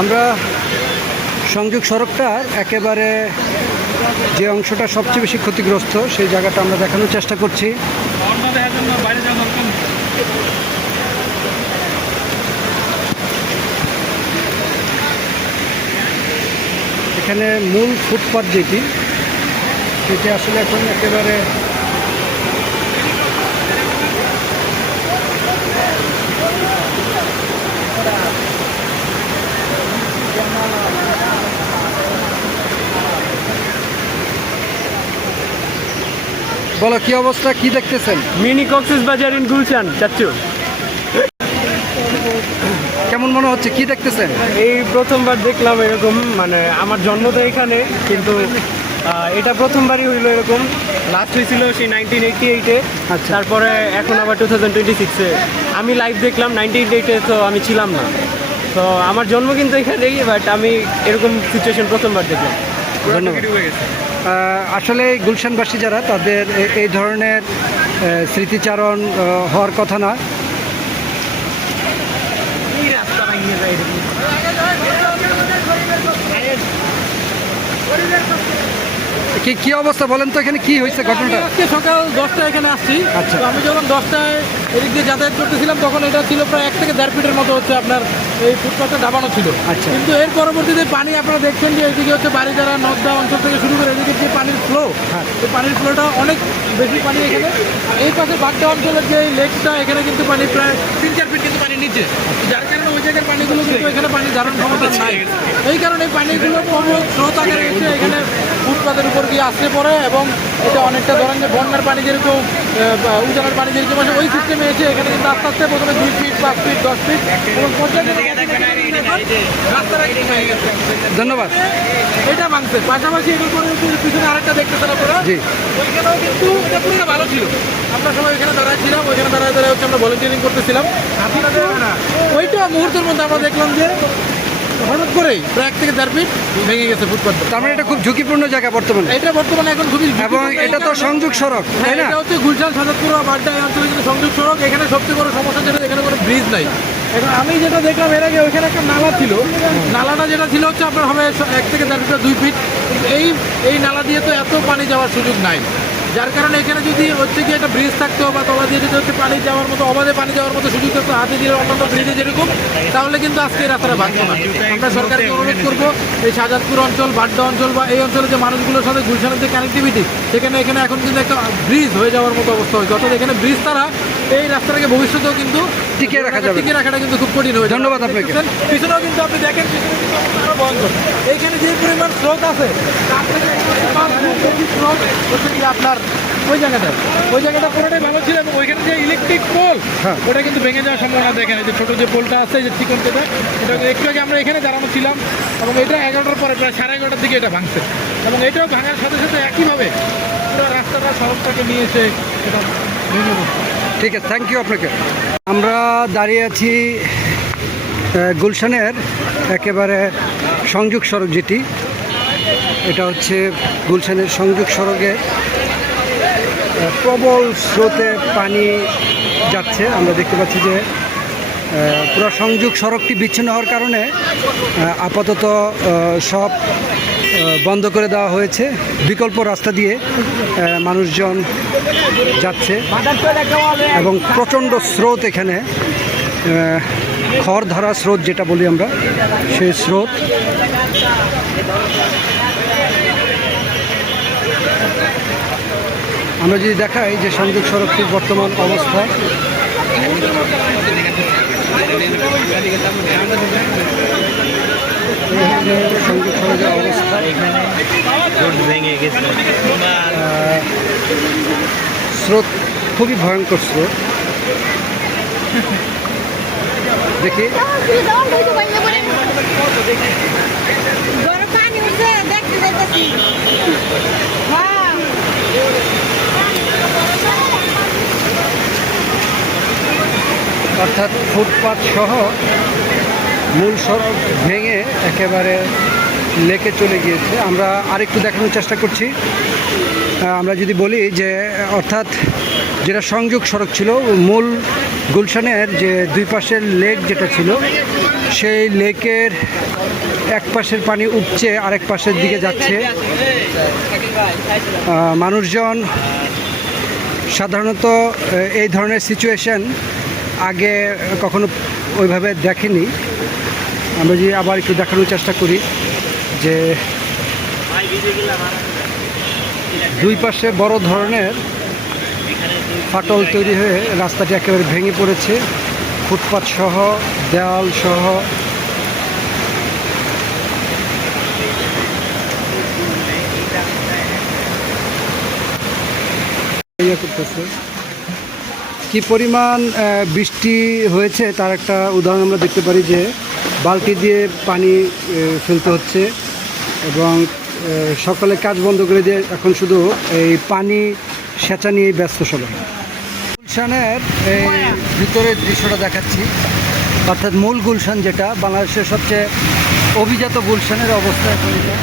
আমরা সংযোগ সড়কটার একেবারে যে অংশটা সবচেয়ে বেশি ক্ষতিগ্রস্ত সেই জায়গাটা আমরা দেখানোর চেষ্টা করছি। এখানে মূল ফুটপাথ যেটি সেটি আসলে এখন একেবারে বলো কি অবস্থা, কি দেখতেছেন? মিনি কক্সবাজার ইন গুলশান চাচ্চু। কেমন মনে হচ্ছে, কি দেখতেছেন? এই প্রথমবার দেখলাম এরকম, মানে আমার জন্ম তো এখানে, কিন্তু এটা প্রথমবারই হইলো এরকম। লাস্ট হয়েছিল সেই 1988-এ। আচ্ছা। তারপরে এখন আবার 2026-এ আমি লাইভ দেখলাম। 1988-এ তো আমি ছিলাম না, তো আমার জন্ম কিন্তু এখানেই, বাট আমি এরকম সিচুয়েশন প্রথমবার দেখলাম। ধন্যবাদ। আসলে গুলশানবাসী যারা, তাদের এই ধরনের স্মৃতিচারণ হওয়ার কথা না। কি অবস্থা বলেন তো, এখানে কি হয়েছে ঘটনাটা? আজকে সকাল 10টায় এখানে আসছি। আচ্ছা। তো আমি যখন 10টায় এদিক দিয়ে যাতায়াত করতেছিলাম তখন এটা ছিল প্রায় 1 থেকে 1.5 ফিটের মতো হচ্ছে আপনার এই ফুটপাথটা দাবানো ছিল। আচ্ছা। কিন্তু এর পরবর্তীতে পানি আপনারা দেখছেন যে এদিকে হচ্ছে বাড়িধারা নদা অঞ্চল থেকে শুরু করে এদিকে যে পানির ফ্লো, এই পানির ফ্লোটা অনেক বেশি পানি এখানে। আর এই পাশে বাগদা অঞ্চলের যে লেকটা, এখানে কিন্তু পানি প্রায় 3-4 ফিট কিন্তু পানির নিচে, যার কারণে ওই জায়গার পানিগুলো কিন্তু এখানে পানি ধারণ ক্ষমতা নাই। এই কারণে এই পানিগুলো প্রবল স্রোত আকারে এসে এখানে ফুটপাথের উপর গিয়ে আসতে পড়ে, এবং এটা অনেকটা ধরেন যে বন্যার পানি যেরকম উজানের পানি যেরকম আসে ওই সিস্টেমে এসে এখানে কিন্তু আস্তে আস্তে প্রথমে 2 ফিট 5 ফিট 10 ফিট এবং ধন্যবাদ। এটা মানছে। পাশাপাশি এটার পরে পিছনে আরেকটা দেখতেছেন আপনারা, জি। ওইখানেও কিন্তু এটা পুরো ভালো ছিল। আমরা সবাই ওইখানে দাঁড়াচ্ছিলাম, ওইখানে দাঁড়ায় হচ্ছে আমরা ভলেন্টিয়ারিং করতেছিলাম। ওইটা মুহূর্তের মধ্যে আমরা দেখলাম যে হঠাৎ করেই প্রায় 1 থেকে 1.5 ফিট ভেঙে গেছে ফুটপাথ। তার মানে এটা খুব ঝুঁকিপূর্ণ জায়গা বর্তমানে। এটা বর্তমানে এখন খুবই এবং এটা তো সংযোগ সড়ক, তাই না? এটা হচ্ছে গুলশান সাজাদপুর বাড্ডা এই অঞ্চলে কিন্তু সংযোগ সড়ক। এখানে সবচেয়ে বড় সমস্যা যেটা, এখানে কোনো ব্রিজ নাই। এখন আমি যেটা দেখলাম এর আগে, ওইখানে একটা নালা ছিল। নালাটা যেটা ছিল হচ্ছে আপনার হবে 1 থেকে 1.5 ফিট 2 ফিট। এই নালা দিয়ে তো এত পানি যাওয়ার সুযোগ নাই, যার কারণে এখানে যদি হচ্ছে কি একটা ব্রিজ থাকতো বা তলা দিয়ে যদি হচ্ছে পানি যাওয়ার মতো, অবাধে পানি যাওয়ার মতো সুযোগ থাকতো হাতে দিয়ে অন্যান্য ব্রিজে যেরকম, তাহলে কিন্তু আজকে এই রাস্তাটা ভাঙতো না। আমরা সরকারকে অনুরোধ করবো এই সাজাদপুর অঞ্চল, বাড্ডা অঞ্চল বা এই অঞ্চলে যে মানুষগুলোর সাথে গুলশানের যে কানেক্টিভিটি, সেখানে এখানে এখন কিন্তু একটা ব্রিজ হয়ে যাওয়ার মতো অবস্থা হয়েছে। অর্থাৎ এখানে ব্রিজ তারা এই রাস্তাটাকে ভবিষ্যতেও কিন্তু টিকিয়ে রাখা যাবে। টিকিয়ে রাখাটা কিন্তু খুব কঠিন হয়ে যাবে। ধন্যবাদ আপনাকে। পিছনেও কিন্তু আপনি দেখেন, পিছনে কিন্তু আরো ভয়ঙ্কর। এইখানে যে পরিমাণ স্রোত আছে, তার থেকে স্রোত হচ্ছে কি আপনার ওই জায়গাটা পুরোটাই ভালো ছিল, এবং ওইখানে যে ইলেকট্রিক পোল, ওটা কিন্তু ভেঙে যাওয়ার সম্ভাবনা দেখেন। এই যে ছোটো যে পোলটা আছে, যে চিকন যেটা, এটা একটু আগে আমরা এখানে দাঁড়ানো ছিলাম, এবং এটা 11টার পরে প্রায় 11:30টার দিকে এটা ভাঙছে, এবং এটাও ভাঙার সাথে সাথে একইভাবে পুরো রাস্তাটা সড়কটাকে নিয়ে এসে এটা ভেঙে পড়ছে। ঠিক আছে, থ্যাংক ইউ আপনাকে। আমরা দাঁড়িয়ে আছি গুলশানের একেবারে সংযোগ সড়ক যেটি, এটা হচ্ছে গুলশানের সংযোগ সড়কে প্রবল স্রোতে পানি যাচ্ছে। আমরা দেখতে পাচ্ছি যে পুরো সংযোগ সড়কটি বিচ্ছিন্ন হওয়ার কারণে আপাতত সব বন্ধ করে দেওয়া হয়েছে। বিকল্প রাস্তা দিয়ে মানুষজন যাচ্ছে এবং প্রচণ্ড স্রোত, এখানে খড়ধারা স্রোত যেটা বলি আমরা, সেই স্রোত। আমরা যদি দেখাই যে সংযোগ সড়কটির বর্তমান অবস্থা, সংযোগ সড়কের অবস্থা স্রোত খুবই ভয়ঙ্কর স্রোত। দেখি অর্থাৎ ফুটপাথ সহ মূল সড়ক ভেঙে একেবারে লেকে চলে গিয়েছে। আমরা আরেকটু দেখানোর চেষ্টা করছি। আমরা যদি বলি যে অর্থাৎ যেটা সংযোগ সড়ক ছিল, মূল গুলশানের যে দুই পাশের লেক যেটা ছিল, সেই লেকের এক পাশের পানি উপচে আরেক পাশের দিকে যাচ্ছে। মানুষজন সাধারণত এই ধরনের সিচুয়েশন আগে কখনো ওইভাবে দেখেনি। আমরা যদি আবার একটু দেখানোর চেষ্টা করি যে দুই পাশে বড় ধরনের ফাটল তৈরি হয়ে রাস্তাটি একেবারে ভেঙে পড়েছে, ফুটপাত সহ দেওয়াল সহ। কি পরিমাণ বৃষ্টি হয়েছে তার একটা উদাহরণ আমরা দেখতে পারি যে বালতি দিয়ে পানি ফেলতে হচ্ছে এবং সকালে কাজ বন্ধ করে দিয়ে এখন শুধু এই পানি সেচা নিয়েই ব্যস্ত সবাই। গুলশানের এই ভিতরের দৃশ্যটা দেখাচ্ছি, অর্থাৎ মূল গুলশান যেটা বাংলাদেশের সবচেয়ে অভিজাত গুলশানের অবস্থা এখন এটা।